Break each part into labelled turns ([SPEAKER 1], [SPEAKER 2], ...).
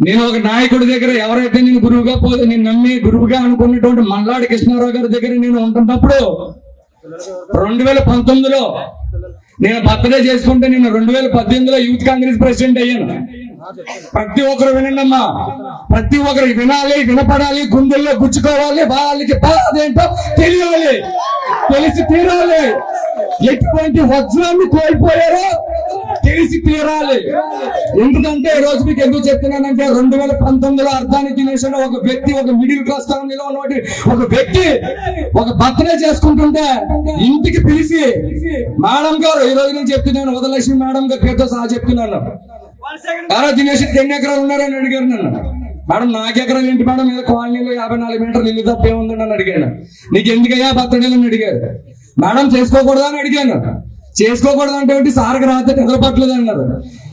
[SPEAKER 1] నేను ఒక నాయకుడి దగ్గర ఎవరైతే నేను గురువుగా పోతే నేను నమ్మి గురువుగా అనుకున్నటువంటి మల్లాడి కృష్ణారావు గారి దగ్గర నేను ఉంటున్నప్పుడు రెండు వేల పంతొమ్మిదిలో నేను బర్త్డే చేసుకుంటే నేను రెండు వేల పద్దెనిమిదిలో యూత్ కాంగ్రెస్ ప్రెసిడెంట్ అయ్యాను. ప్రతి ఒక్కరు వినండమ్మా. ప్రతి ఒక్కరు వినాలి వినపడాలి గుండెల్లో గుచ్చుకోవాలి వాళ్ళకి బాధేంటో తెలియాలి. తెలిసి తీరాలి. ఎటువంటి వజ్రాన్ని కోల్పోయారో తీరాలి. ఎందుకంటే ఈ రోజు మీకు ఎందుకు చెప్తున్నానంటే రెండు వేల పంతొమ్మిదిలో అర్థానికి తినేసిన ఒక వ్యక్తి ఒక మిడిల్ క్లాస్ ఫ్యామిలీలో ఉన్నటువంటి ఒక వ్యక్తి ఒక బర్త్డే చేసుకుంటుంటే ఇంటికి పిలిచి మేడం గారు ఈ రోజు నేను చెప్తున్నాను ఉదయలక్ష్మి మేడం గారు పేరుతో సహా చెప్తున్నాను. ఎలా దినేష్ ఎన్ని ఎకరాలు ఉన్నారని అడిగారు నన్ను. మేడం నాకు ఎకరాలు ఏంటి మేడం? మీద కాలనీలో యాభై నాలుగు మీటర్లు ఇల్లు తప్పేముందని అడిగాను నీకు ఎందుకయ్యా బర్త్డేలు? అని అడిగారు. మేడం చేసుకోకూడదని అడిగాను. చేసుకోకూడదు అంటే ఏంటి సార్కి రాత్రి అన్నారు.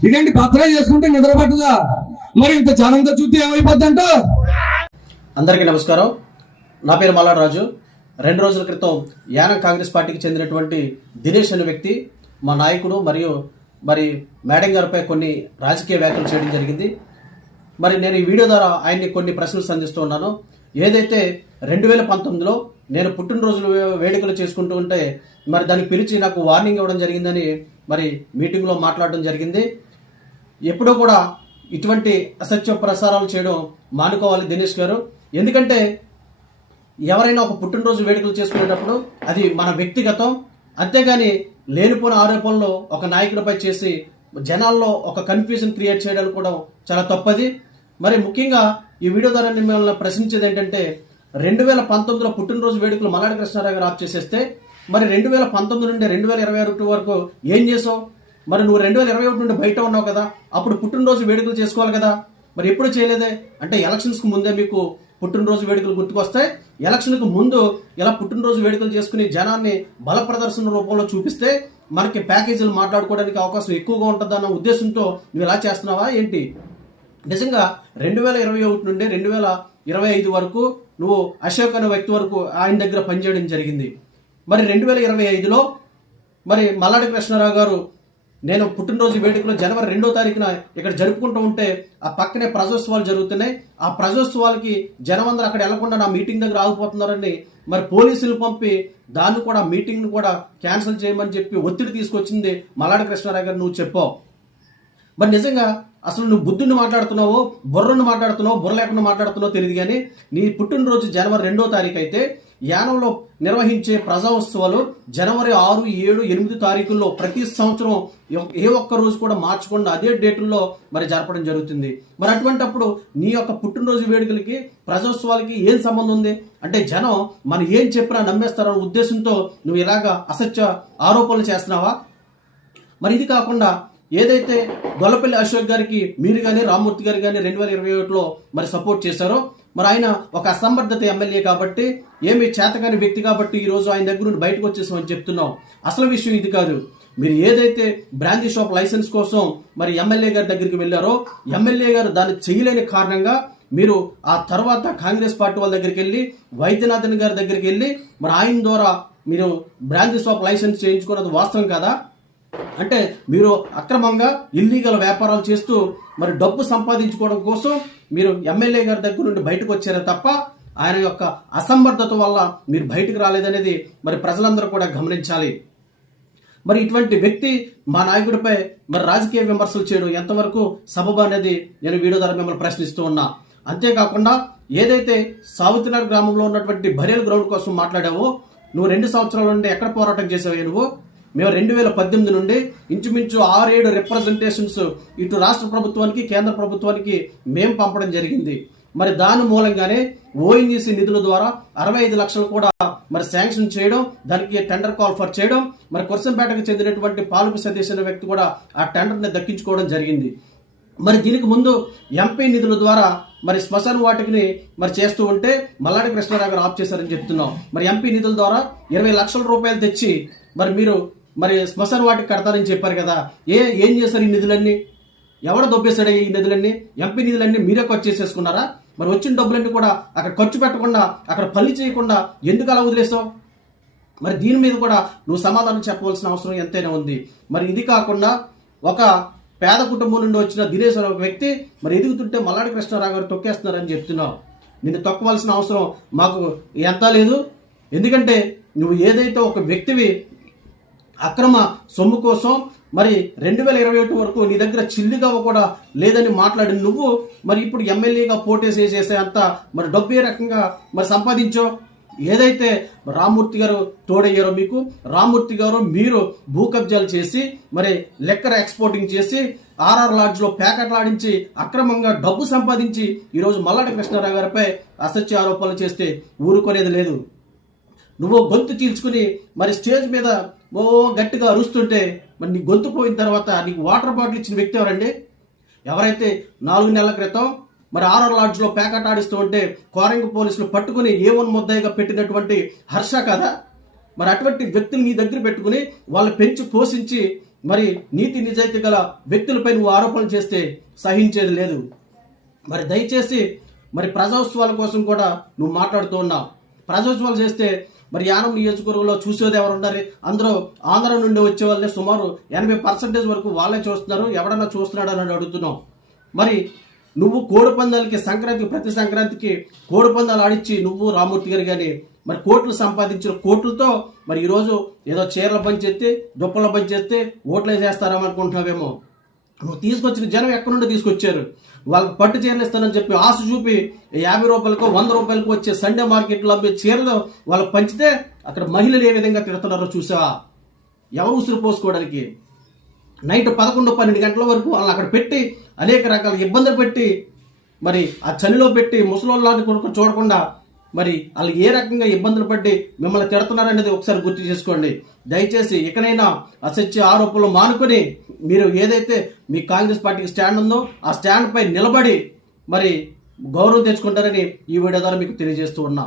[SPEAKER 1] ఇదేంటి? బర్త్డే చేసుకుంటే నిద్రపట్టదా మరి ఇంత జనంతో చూస్తే ఏమైపోద్దంట?
[SPEAKER 2] అందరికీ నమస్కారం. నా పేరు మల్లాడు రాజు రెండు రోజుల క్రితం యానం కాంగ్రెస్ పార్టీకి చెందినటువంటి దినేష్ అనే వ్యక్తి మా నాయకుడు మరియు మరి మేడం గారిపై కొన్ని రాజకీయ వ్యాఖ్యలు చేయడం జరిగింది. మరి నేను ఈ వీడియో ద్వారా ఆయన్ని కొన్ని ప్రశ్నలు సంధిస్తూ ఉన్నాను. ఏదైతే రెండు వేల పంతొమ్మిదిలో నేను పుట్టినరోజులు వేడుకలు చేసుకుంటూ ఉంటే మరి దానికి పిలిచి నాకు వార్నింగ్ ఇవ్వడం జరిగిందని మరి మీటింగ్లో మాట్లాడడం జరిగింది. ఎప్పుడూ కూడా ఇటువంటి అసత్య ప్రసారాలు చేయడం మానుకోవాలి దినేష్ గారు. ఎందుకంటే ఎవరైనా ఒక పుట్టినరోజు వేడుకలు చేసుకునేటప్పుడు అది మన వ్యక్తిగతం. అంతేగాని లేనిపోయిన ఆరోపణలు ఒక నాయకుడిపై చేసి జనాల్లో ఒక కన్ఫ్యూజన్ క్రియేట్ చేయడం కూడా చాలా తప్పది. మరి ముఖ్యంగా ఈ వీడియో ద్వారా మిమ్మల్ని ప్రశ్నించేది ఏంటంటే రెండు వేల పంతొమ్మిదిలో పుట్టినరోజు వేడుకలు మల్లాడి కృష్ణారావు గారు ఆఫ్ చేసేస్తే మరి రెండు వేల పంతొమ్మిది నుండి రెండు వేల ఇరవై ఒకటి వరకు ఏం చేసావు? మరి నువ్వు రెండు వేల ఇరవై ఒకటి నుండి బయట ఉన్నావు కదా అప్పుడు పుట్టినరోజు వేడుకలు చేసుకోవాలి కదా. మరి ఎప్పుడు చేయలేదే? అంటే ఎలక్షన్స్కి ముందే మీకు పుట్టినరోజు వేడుకలు గుర్తుకొస్తాయి. ఎలక్షన్కు ముందు ఇలా పుట్టినరోజు వేడుకలు చేసుకుని జనాన్ని బల ప్రదర్శన రూపంలో చూపిస్తే మనకి ప్యాకేజీలు మాట్లాడుకోవడానికి అవకాశం ఎక్కువగా ఉంటుందన్న ఉద్దేశంతో నువ్వు ఇలా చేస్తున్నావా? ఏంటి? నిజంగా రెండు వేల ఇరవై ఒకటి నుండి రెండు వేల ఇరవై ఐదు వరకు నువ్వు అశోక్ అనే వ్యక్తి వరకు ఆయన దగ్గర పనిచేయడం జరిగింది. మరి రెండు వేల ఇరవై ఐదులో మరి మల్లాడి కృష్ణారావు గారు నేను పుట్టినరోజు వేడుకలో జనవరి రెండో తారీఖున ఇక్కడ జరుపుకుంటూ ఉంటే ఆ పక్కనే ప్రజోత్సవాలు జరుగుతున్నాయి. ఆ ప్రజోత్సవాలకి జనమందరూ అక్కడ వెళ్ళకుండా నా మీటింగ్ దగ్గర ఆగిపోతున్నారని మరి పోలీసులు పంపి దాన్ని కూడా మీటింగ్ను కూడా క్యాన్సిల్ చేయమని చెప్పి ఒత్తిడి తీసుకొచ్చింది మల్లాడి కృష్ణారావు గారు నువ్వు చెప్పావు. మరి నిజంగా అసలు నువ్వు బుద్ధుడిని మాట్లాడుతున్నావో బుర్రను మాట్లాడుతున్నావో బుర్ర లేకుండా మాట్లాడుతున్నావో తెలియదు కానీ నీ పుట్టినరోజు జనవరి రెండో తారీఖు అయితే యానంలో నిర్వహించే ప్రజాోత్సవాలు జనవరి ఆరు ఏడు ఎనిమిది తారీఖుల్లో ప్రతి సంవత్సరం ఏ ఒక్క రోజు కూడా మార్చకుండా అదే డేటుల్లో మరి జరపడం జరుగుతుంది. మరి అటువంటప్పుడు నీ యొక్క పుట్టినరోజు వేడుకలకి ప్రజోత్సవాలకి ఏం సంబంధం ఉంది? అంటే జనం మనం ఏం చెప్పినా నమ్మేస్తారన్న ఉద్దేశంతో నువ్వు ఇలాగా అసత్య ఆరోపణలు చేస్తున్నావా? మరి ఇది కాకుండా ఏదైతే గొల్లపల్లి అశోక్ గారికి మీరు కానీ రామ్మూర్తి గారు కానీ రెండు వేల ఇరవై ఒకటిలో మరి సపోర్ట్ చేశారో మరి ఆయన ఒక అసంబద్ధత ఎమ్మెల్యే కాబట్టి ఏమి చేతకాని వ్యక్తి కాబట్టి ఈరోజు ఆయన దగ్గర నుండి బయటకు వచ్చేసామని చెప్తున్నాం. అసలు విషయం ఇది కాదు. మీరు ఏదైతే బ్రాందీ షాప్ లైసెన్స్ కోసం మరి ఎమ్మెల్యే గారి దగ్గరికి వెళ్ళారో ఎమ్మెల్యే గారు దాన్ని చేయలేని కారణంగా మీరు ఆ తర్వాత కాంగ్రెస్ పార్టీ వాళ్ళ దగ్గరికి వెళ్ళి వైద్యనాథన్ గారి దగ్గరికి వెళ్ళి మరి ఆయన ద్వారా మీరు బ్రాందీ షాప్ లైసెన్స్ చేయించుకున్నది వాస్తవం కదా? అంటే మీరు అక్రమంగా ఇల్లీగల్ వ్యాపారాలు చేస్తూ మరి డబ్బు సంపాదించుకోవడం కోసం మీరు ఎమ్మెల్యే గారి దగ్గర నుండి బయటకు వచ్చారే తప్ప ఆయన యొక్క అసమర్థత వల్ల మీరు బయటకు రాలేదనేది మరి ప్రజలందరూ కూడా గమనించాలి. మరి ఇటువంటి వ్యక్తి మా నాయకుడిపై మరి రాజకీయ విమర్శలు చేయడం ఎంతవరకు సబబు అనేది నేను వీడియో ద్వారా మిమ్మల్ని ప్రశ్నిస్తూ ఉన్నా. అంతేకాకుండా ఏదైతే సావుతినగర్ గ్రామంలో ఉన్నటువంటి బరేల్ గ్రౌండ్ కోసం మాట్లాడావో నువ్వు రెండు సంవత్సరాల నుండి ఎక్కడ పోరాటం చేసావు నువ్వు? మేము రెండు వేల పద్దెనిమిది నుండి ఇంచుమించు ఆరేడు రిప్రజెంటేషన్స్ ఇటు రాష్ట్ర ప్రభుత్వానికి కేంద్ర ప్రభుత్వానికి మేము పంపడం జరిగింది. మరి దాని మూలంగానే ఓఎన్జీసీ నిధుల ద్వారా అరవై ఐదు లక్షలు కూడా మరి శాంక్షన్ చేయడం దానికి టెండర్ కాల్ ఫర్ చేయడం మరి కొరసంపేటకు చెందినటువంటి పాలుపు సతీష్ అనే వ్యక్తి కూడా ఆ టెండర్ని దక్కించుకోవడం జరిగింది. మరి దీనికి ముందు ఎంపీ నిధుల ద్వారా మరి శ్మశాన వాటికి మరి చేస్తూ ఉంటే మల్లాడి కృష్ణారావు గారు ఆఫ్ చేశారని చెప్తున్నాం. మరి ఎంపీ నిధుల ద్వారా ఇరవై లక్షల రూపాయలు తెచ్చి మరి మీరు మరి శ్మశాన వాటికి కడతారని చెప్పారు కదా. ఏ ఏం చేశారు ఈ నిధులన్నీ? ఎవడ దొబ్బేశాడు ఈ నిధులన్నీ? ఎంపీ నిధులన్నీ మీరే ఖర్చు చేసేసుకున్నారా? మరి వచ్చిన డబ్బులన్నీ కూడా అక్కడ ఖర్చు పెట్టకుండా అక్కడ పల్లి చేయకుండా ఎందుకు అలా వదిలేసావు మరి దీని మీద కూడా నువ్వు సమాధానం చెప్పవలసిన అవసరం ఎంతైనా ఉంది. మరి ఇది కాకుండా ఒక పేద కుటుంబం నుండి వచ్చిన దినేష్ అనే ఒక వ్యక్తి మరి ఎదుగుతుంటే మల్లాడి కృష్ణారావు గారు తొక్కేస్తున్నారని చెప్తున్నావు. నిన్ను తొక్కవలసిన అవసరం మాకు ఎంత లేదు. ఎందుకంటే నువ్వు ఏదైతే ఒక వ్యక్తివి అక్రమ సొమ్ము కోసం మరి రెండు వేల ఇరవై ఒకటి వరకు నీ దగ్గర చిల్లిగా కూడా లేదని మాట్లాడి నువ్వు మరి ఇప్పుడు ఎమ్మెల్యేగా పోటేసే చేసే అంత మరి డబ్బు ఏ రకంగా మరి సంపాదించో? ఏదైతే రామూర్తి గారు తోడయ్యారో మీకు రామూర్తి గారు మీరు భూ కబ్జాలు చేసి మరి లెక్కర ఎక్స్పోర్టింగ్ చేసి ఆర్ఆర్ లాడ్జ్లో ప్యాకెట్లాడించి అక్రమంగా డబ్బు సంపాదించి ఈరోజు మల్లాడి కృష్ణారావు గారిపై అసత్య ఆరోపణలు చేస్తే ఊరుకునేది లేదు. నువ్వు గొంతు చీల్చుకుని మరి స్టేజ్ మీద ఓ గట్టిగా అరుస్తుంటే మరి నీ గొంతు పోయిన తర్వాత నీకు వాటర్ బాటిల్ ఇచ్చిన వ్యక్తి ఎవరండి? ఎవరైతే నాలుగు నెలల క్రితం మరి ఆర్ఆర్ లాడ్జ్లో ప్యాకెట్ ఆడిస్తూ ఉంటే కోరంగ పోలీసులు పట్టుకుని ఏ వన్ ముద్దాయిగా పెట్టినటువంటి హర్ష కదా? మరి అటువంటి వ్యక్తులు నీ దగ్గర పెట్టుకుని వాళ్ళు పెంచి పోషించి మరి నీతి నిజాయితీ గల వ్యక్తులపై నువ్వు ఆరోపణలు చేస్తే సహించేది లేదు. మరి దయచేసి మరి ప్రజోత్సవాల కోసం కూడా నువ్వు మాట్లాడుతూ ఉన్నావు. ప్రజోత్సవాలు చేస్తే మరి యానం నియోజకవర్గంలో చూసేది ఎవరు ఉన్నారు అందరూ ఆంధ్ర నుండి వచ్చే వాళ్ళే. సుమారు ఎనభై పర్సెంటేజ్ వరకు వాళ్ళే చూస్తున్నారు. ఎవడన్నా చూస్తున్నాడు అని అడుగుతున్నాం. మరి నువ్వు కోడి పందాలకి ప్రతి సంక్రాంతికి కోడి పందాలు ఆడిచ్చి నువ్వు రామూర్తి గారు కానీ మరి కోట్లు సంపాదించిన కోట్లతో మరి ఈరోజు ఏదో చీరల పని చేస్తే దుప్పల పని చేస్తే ఓట్లు వేసేస్తారేమనుకుంటున్నావేమో నువ్వు తీసుకొచ్చిన జనం ఎక్కడి నుండి తీసుకొచ్చారు? వాళ్ళకి పట్టు చీరలు ఇస్తానని చెప్పి ఆశ చూపి యాభై రూపాయలకు వంద రూపాయలకు వచ్చే సండే మార్కెట్లో అమ్మే చీరలు వాళ్ళకి పంచితే అక్కడ మహిళలు ఏ విధంగా తిడుతున్నారో చూసావా ఎవరు ఉసురు పోసుకోవడానికి? నైట్ పదకొండు పన్నెండు గంటల వరకు వాళ్ళని అక్కడ పెట్టి అనేక రకాల ఇబ్బందులు పెట్టి మరి ఆ చలిలో పెట్టి ముసలోళ్ళని కొడుకు చూడకుండా మరి వాళ్ళు ఏ రకంగా ఇబ్బందులు పడి మిమ్మల్ని తిడుతున్నారనేది ఒకసారి గుర్తు చేసుకోండి. దయచేసి ఇకనైనా అసత్య ఆరోపణలు మానుకొని మీరు ఏదైతే మీ కాంగ్రెస్ పార్టీకి స్టాండ్ ఉందో ఆ స్టాండ్పై నిలబడి మరి గౌరవం తెచ్చుకుంటారని ఈ వీడియో ద్వారా మీకు తెలియజేస్తూ ఉన్నా.